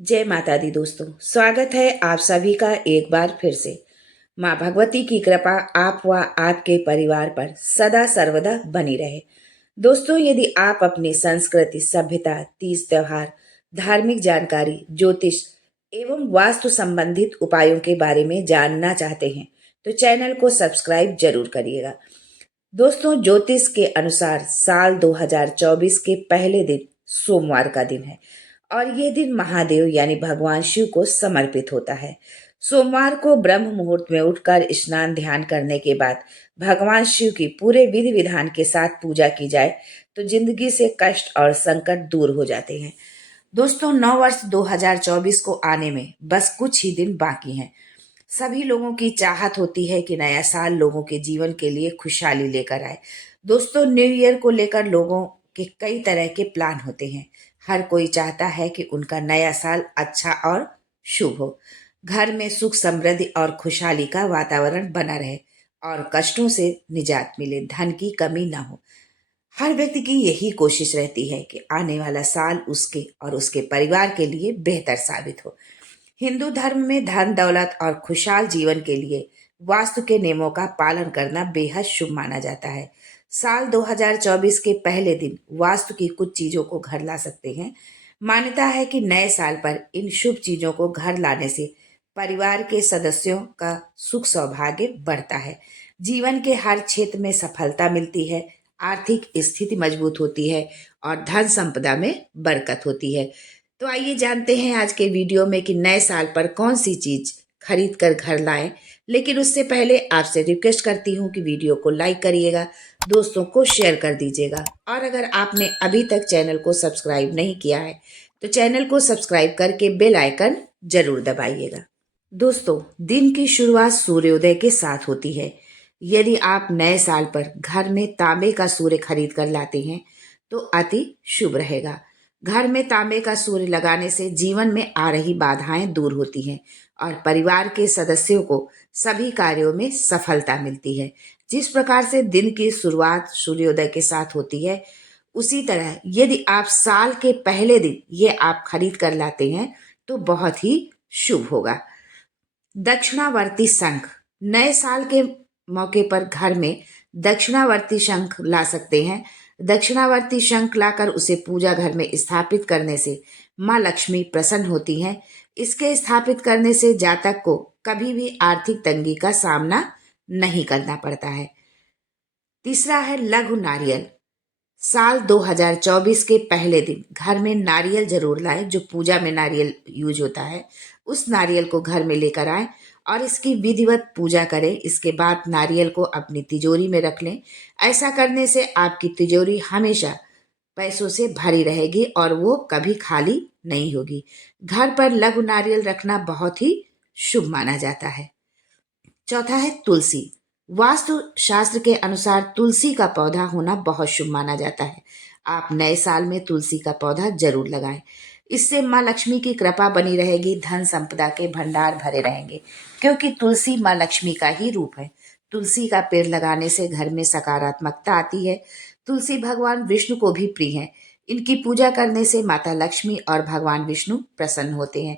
जय माता दी दोस्तों, स्वागत है आप सभी का एक बार फिर से। माँ भगवती की कृपा आप व आपके परिवार पर सदा सर्वदा बनी रहे। दोस्तों, यदि आप अपनी संस्कृति, सभ्यता, तीज त्योहार, धार्मिक जानकारी, ज्योतिष एवं वास्तु संबंधित उपायों के बारे में जानना चाहते हैं तो चैनल को सब्सक्राइब जरूर करिएगा। दोस्तों, ज्योतिष के अनुसार साल 2024 के पहले दिन सोमवार का दिन है और ये दिन महादेव यानी भगवान शिव को समर्पित होता है। सोमवार को ब्रह्म मुहूर्त में उठकर स्नान ध्यान करने के बाद भगवान शिव की पूरे विधि विधान के साथ पूजा की जाए तो जिंदगी से कष्ट और संकट दूर हो जाते हैं। दोस्तों, नव वर्ष 2024 को आने में बस कुछ ही दिन बाकी हैं। सभी लोगों की चाहत होती है कि नया साल लोगों के जीवन के लिए खुशहाली लेकर आए। दोस्तों, न्यू ईयर को लेकर लोगों के कई तरह के प्लान होते हैं। हर कोई चाहता है कि उनका नया साल अच्छा और शुभ हो, घर में सुख समृद्धि और खुशहाली का वातावरण बना रहे और कष्टों से निजात मिले, धन की कमी ना हो। हर व्यक्ति की यही कोशिश रहती है कि आने वाला साल उसके और उसके परिवार के लिए बेहतर साबित हो। हिंदू धर्म में धन दौलत और खुशहाल जीवन के लिए वास्तु के नियमों का पालन करना बेहद शुभ माना जाता है। साल 2024 के पहले दिन वास्तु की कुछ चीजों को घर ला सकते हैं। मान्यता है कि नए साल पर इन शुभ चीजों को घर लाने से परिवार के सदस्यों का सुख सौभाग्य बढ़ता है, जीवन के हर क्षेत्र में सफलता मिलती है, आर्थिक स्थिति मजबूत होती है और धन संपदा में बरकत होती है। तो आइए जानते हैं आज के वीडियो में कि नए साल पर कौन सी चीज खरीद कर घर लाएं। लेकिन उससे पहले आपसे रिक्वेस्ट करती हूँ कि वीडियो को लाइक करिएगा, दोस्तों को शेयर कर दीजिएगा और अगर आपने अभी तक चैनल को सब्सक्राइब नहीं किया है तो चैनल को सब्सक्राइब करके बेल आइकन जरूर दबाइएगा। दोस्तों, दिन की शुरुआत सूर्योदय के साथ होती है। यदि आप नए साल पर घर में तांबे का सूर्य खरीद कर लाते हैं तो अति शुभ रहेगा। घर में तांबे का सूर्य लगाने से जीवन में आ रही बाधाएं दूर होती हैं और परिवार के सदस्यों को सभी कार्यों में सफलता मिलती है। जिस प्रकार से दिन की शुरुआत सूर्योदय के साथ होती है, उसी तरह यदि आप साल के पहले दिन ये आप खरीद कर लाते हैं तो बहुत ही शुभ होगा। दक्षिणावर्ती शंख, नए साल के मौके पर घर में दक्षिणावर्ती शंख ला सकते हैं। दक्षिणावर्ती शंख लाकर उसे पूजा घर में स्थापित करने से माँ लक्ष्मी प्रसन्न होती हैं। इसके स्थापित करने से जातक को कभी भी आर्थिक तंगी का सामना नहीं करना पड़ता है। तीसरा है लघु नारियल। साल 2024 के पहले दिन घर में नारियल जरूर लाएं। जो पूजा में नारियल यूज होता है उस नारियल को घर में लेकर आएं और इसकी विधिवत पूजा करें। इसके बाद नारियल को अपनी तिजोरी में रख लें। ऐसा करने से आपकी तिजोरी हमेशा पैसों से भरी रहेगी और वो कभी खाली नहीं होगी। घर पर लघु नारियल रखना बहुत ही शुभ माना जाता है। चौथा है तुलसी। वास्तु शास्त्र के अनुसार तुलसी का पौधा होना बहुत शुभ माना जाता है। आप नए साल में तुलसी का पौधा जरूर लगाएं। इससे माँ लक्ष्मी की कृपा बनी रहेगी, धन संपदा के भंडार भरे रहेंगे, क्योंकि तुलसी माँ लक्ष्मी का ही रूप है। तुलसी का पेड़ लगाने से घर में सकारात्मकता आती है। तुलसी भगवान विष्णु को भी प्रिय है। इनकी पूजा करने से माता लक्ष्मी और भगवान विष्णु प्रसन्न होते हैं।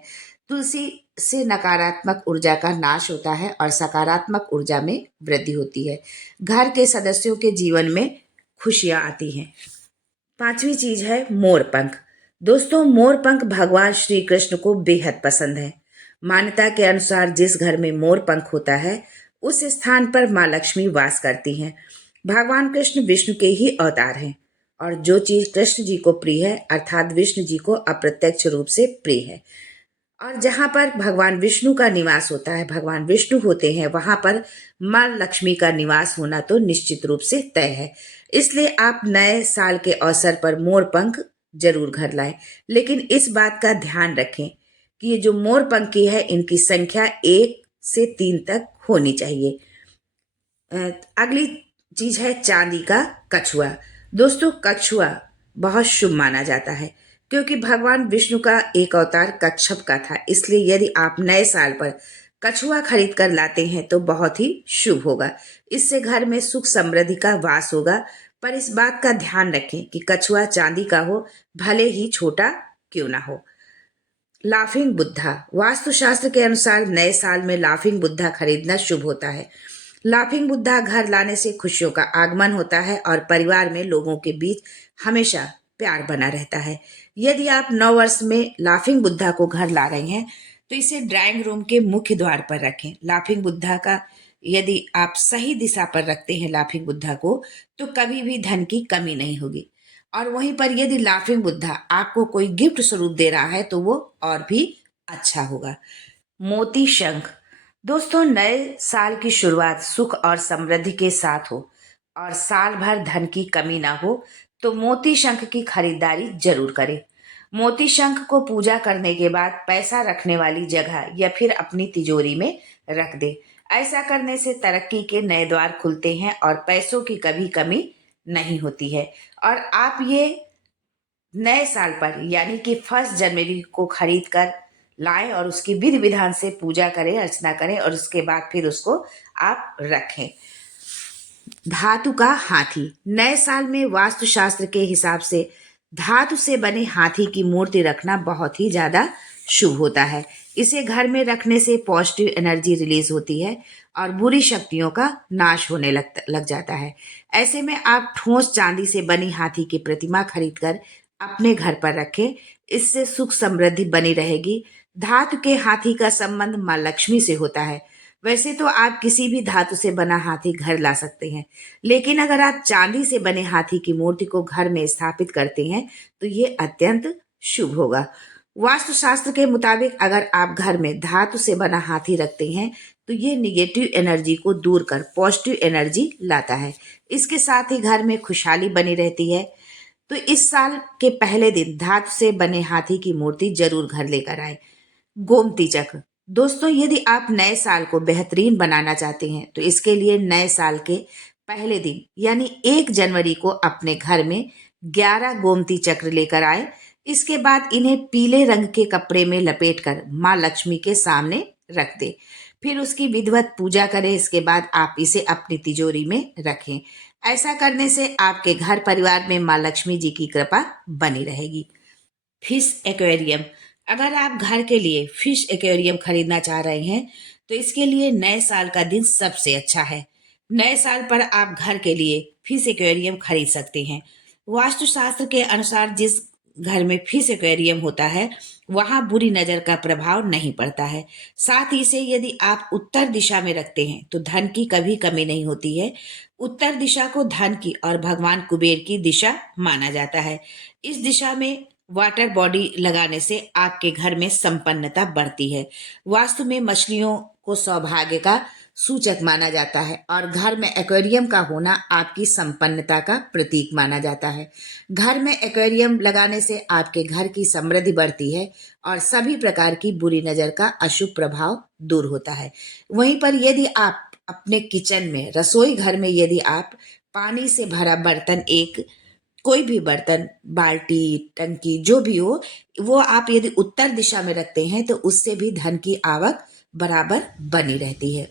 तुलसी से नकारात्मक ऊर्जा का नाश होता है और सकारात्मक ऊर्जा में वृद्धि होती है। घर के सदस्यों के जीवन में खुशियां आती हैं। पांचवी चीज है मोर पंख। दोस्तों, मोर पंख भगवान श्री कृष्ण को बेहद पसंद है। मान्यता के अनुसार जिस घर में मोर पंख होता है उस स्थान पर माँ लक्ष्मी वास करती हैं। भगवान कृष्ण विष्णु के ही अवतार हैं और जो चीज कृष्ण जी को प्रिय है अर्थात विष्णु जी को अप्रत्यक्ष रूप से प्रिय है। और जहाँ पर भगवान विष्णु का निवास होता है, भगवान विष्णु होते हैं, वहां पर माँ लक्ष्मी का निवास होना तो निश्चित रूप से तय है। इसलिए आप नए साल के अवसर पर मोर पंख जरूर घर लाएं। लेकिन इस बात का ध्यान रखें कि ये जो मोर पंखी है इनकी संख्या 1 से 3 तक होनी चाहिए। अगली चीज है चांदी का कछुआ। दोस्तों, कछुआ बहुत शुभ माना जाता है क्योंकि भगवान विष्णु का एक अवतार कच्छप का था। इसलिए यदि आप नए साल पर कछुआ खरीद कर लाते हैं तो बहुत ही शुभ होगा। इससे घर में सुख समृद्धि का वास होगा। पर इस बात का ध्यान रखें कि कछुआ चांदी का हो, भले ही छोटा क्यों ना हो। लाफिंग बुद्धा। वास्तुशास्त्र के अनुसार नए साल में लाफिंग बुद्धा खरीदना शुभ होता है। लाफिंग बुद्धा घर लाने से खुशियों का आगमन होता है और परिवार में लोगों के बीच हमेशा प्यार बना रहता है। यदि आप नव वर्ष में लाफिंग बुद्धा को घर ला रहे हैं तो इसे ड्राइंग रूम के मुख्य द्वार पर रखें। लाफिंग बुद्धा का यदि आप सही दिशा पर रखते हैं लाफिंग बुद्धा को, तो कभी भी धन की कमी नहीं होगी। और वहीं पर यदि लाफिंग बुद्धा आपको कोई गिफ्ट स्वरूप दे रहा है तो वो और भी अच्छा होगा। मोती शंख। दोस्तों, नए साल की शुरुआत सुख और समृद्धि के साथ हो और साल भर धन की कमी ना हो तो मोती शंख की खरीदारी जरूर करें। मोती शंख को पूजा करने के बाद पैसा रखने वाली जगह या फिर अपनी तिजोरी में रख दे। ऐसा करने से तरक्की के नए द्वार खुलते हैं और पैसों की कभी कमी नहीं होती है। और आप ये नए साल पर यानी कि 1 जनवरी को खरीद कर लाएं और उसकी विधि विधान से पूजा करें, अर्चना करें और उसके बाद फिर उसको आप रखें। धातु का हाथी। नए साल में वास्तुशास्त्र के हिसाब से धातु से बने हाथी की मूर्ति रखना बहुत ही ज्यादा शुभ होता है। इसे घर में रखने से पॉजिटिव एनर्जी रिलीज होती है और बुरी शक्तियों का नाश होने लग जाता है। ऐसे में आप ठोस चांदी से बनी हाथी की प्रतिमा खरीदकर अपने घर पर रखें। इससे सुख समृद्धि बनी रहेगी। धातु के हाथी का संबंध माँ लक्ष्मी से होता है। वैसे तो आप किसी भी धातु से बना हाथी घर ला सकते हैं, लेकिन अगर आप चांदी से बने हाथी की मूर्ति को घर में स्थापित करते हैं तो ये अत्यंत शुभ होगा। वास्तुशास्त्र के मुताबिक अगर आप घर में धातु से बना हाथी रखते हैं तो ये निगेटिव एनर्जी को दूर कर पॉजिटिव एनर्जी लाता है। इसके साथ ही घर में खुशहाली बनी रहती है। तो इस साल के पहले दिन धातु से बने हाथी की मूर्ति जरूर घर लेकर आए। गोमती चक्र। दोस्तों, यदि आप नए साल को बेहतरीन बनाना चाहते हैं तो इसके लिए नए साल के पहले दिन यानी 1 जनवरी को अपने घर में 11 गोमती चक्र लेकर आए। इसके बाद इन्हें पीले रंग के कपड़े में लपेटकर माँ लक्ष्मी के सामने रख दे। फिर उसकी विधिवत पूजा करें। इसके बाद आप इसे अपनी तिजोरी में रखें। ऐसा करने से आपके घर परिवार में माँ लक्ष्मी जी की कृपा बनी रहेगी। Fish aquarium. अगर आप घर के लिए फिश एक्वेरियम खरीदना चाह रहे हैं तो इसके लिए नए साल का दिन सबसे अच्छा है। नए साल पर आप घर के लिए फिश एक्वेरियम खरीद सकते हैं। वास्तुशास्त्र के अनुसार जिस घर में फिश एक्वेरियम होता है वहां बुरी नजर का प्रभाव नहीं पड़ता है। साथ ही से यदि आप उत्तर दिशा में रखते हैं तो धन की कभी कमी नहीं होती है। उत्तर दिशा को धन की और भगवान कुबेर की दिशा माना जाता है। इस दिशा में वाटर बॉडी लगाने से आपके घर में संपन्नता बढ़ती है। वास्तु में मछलियों को सौभाग्य का सूचक माना जाता है और घर में एक्वेरियम का होना आपकी संपन्नता का प्रतीक माना जाता है। घर में एक्वेरियम लगाने से आपके घर की समृद्धि बढ़ती है और सभी प्रकार की बुरी नजर का अशुभ प्रभाव दूर होता है। वहीं पर यदि आप अपने किचन में, रसोई घर में यदि आप पानी से भरा बर्तन, एक कोई भी बर्तन, बाल्टी, टंकी जो भी हो, वो आप यदि उत्तर दिशा में रखते हैं तो उससे भी धन की आवक बराबर बनी रहती है।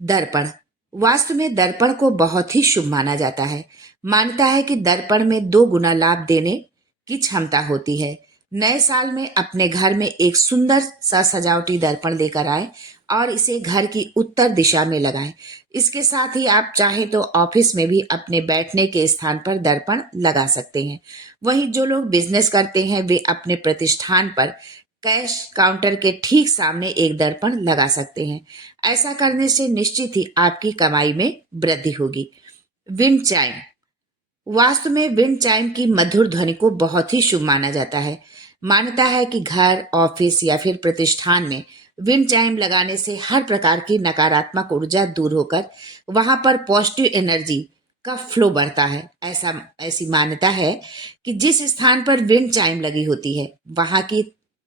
दर्पण। वास्तु में दर्पण को बहुत ही शुभ माना जाता है। मान्यता है कि दर्पण में 2 गुना लाभ देने की क्षमता होती है। नए साल में अपने घर में एक सुंदर सा सजावटी दर्पण लेकर आए और इसे घर की उत्तर दिशा में लगाएं। इसके साथ ही आप चाहें तो ऑफिस में भी अपने बैठने के स्थान पर दर्पण लगा सकते हैं। वहीं जो लोग बिजनेस करते हैं वे अपने प्रतिष्ठान पर कैश काउंटर के ठीक सामने एक दर्पण लगा सकते हैं। ऐसा करने से निश्चित ही आपकी कमाई में वृद्धि होगी। Wind chime. वास्तु में विंड चाइम की मधुर ध्वनि को बहुत ही शुभ माना जाता है। मान्यता है कि घर, ऑफिस या फिर प्रतिष्ठान में विंड चाइम लगाने से हर प्रकार की नकारात्मक ऊर्जा दूर होकर वहां पर पॉजिटिव एनर्जी का फ्लो बढ़ता है। ऐसी मान्यता है कि जिस स्थान पर विंड चाइम लगी होती है वहां की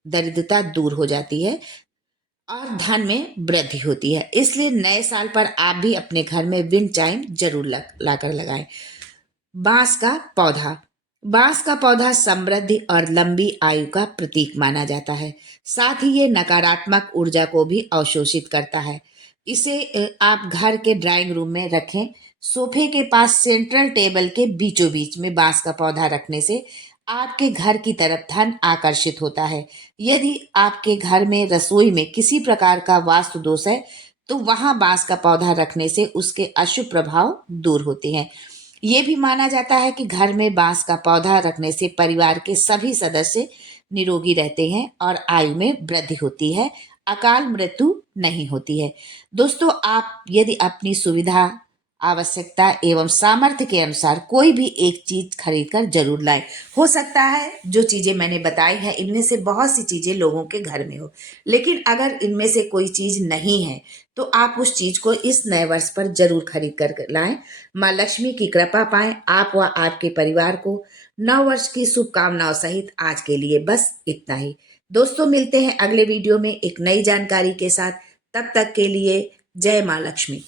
दरिद्रता दूर हो जाती है और धन में वृद्धि होती है। इसलिए नए साल पर आप भी अपने घर में विंड चाइम जरूर लाकर लगाएं। बांस का पौधा। बांस का पौधा समृद्धि और लंबी आयु का प्रतीक माना जाता है। साथ ही ये नकारात्मक ऊर्जा को भी अवशोषित करता है। इसे आप घर के ड्राइंग रूम में रखें। सोफे के पास सेंट्रल टेबल के बीचों बीच में बांस का पौधा रखने से आपके घर की तरफ धन आकर्षित होता है। यदि आपके घर में रसोई में किसी प्रकार का वास्तु दोष है तो वहां बांस का पौधा रखने से उसके अशुभ प्रभाव दूर होते हैं। ये भी माना जाता है कि घर में बांस का पौधा रखने से परिवार के सभी सदस्य निरोगी रहते हैं और आयु में वृद्धि होती है, अकाल मृत्यु नहीं होती है। दोस्तों, आप यदि अपनी सुविधा, आवश्यकता एवं सामर्थ्य के अनुसार कोई भी एक चीज खरीद कर जरूर लाएं। हो सकता है जो चीजें मैंने बताई हैं इनमें से बहुत सी चीजें लोगों के घर में हो, लेकिन अगर इनमें से कोई चीज नहीं है तो आप उस चीज को इस नए वर्ष पर जरूर खरीद कर लाएं। माँ लक्ष्मी की कृपा पाएं आप व आपके परिवार को। नव वर्ष की शुभकामनाओं सहित आज के लिए बस इतना ही। दोस्तों, मिलते हैं अगले वीडियो में एक नई जानकारी के साथ। तब तक के लिए जय माँ लक्ष्मी।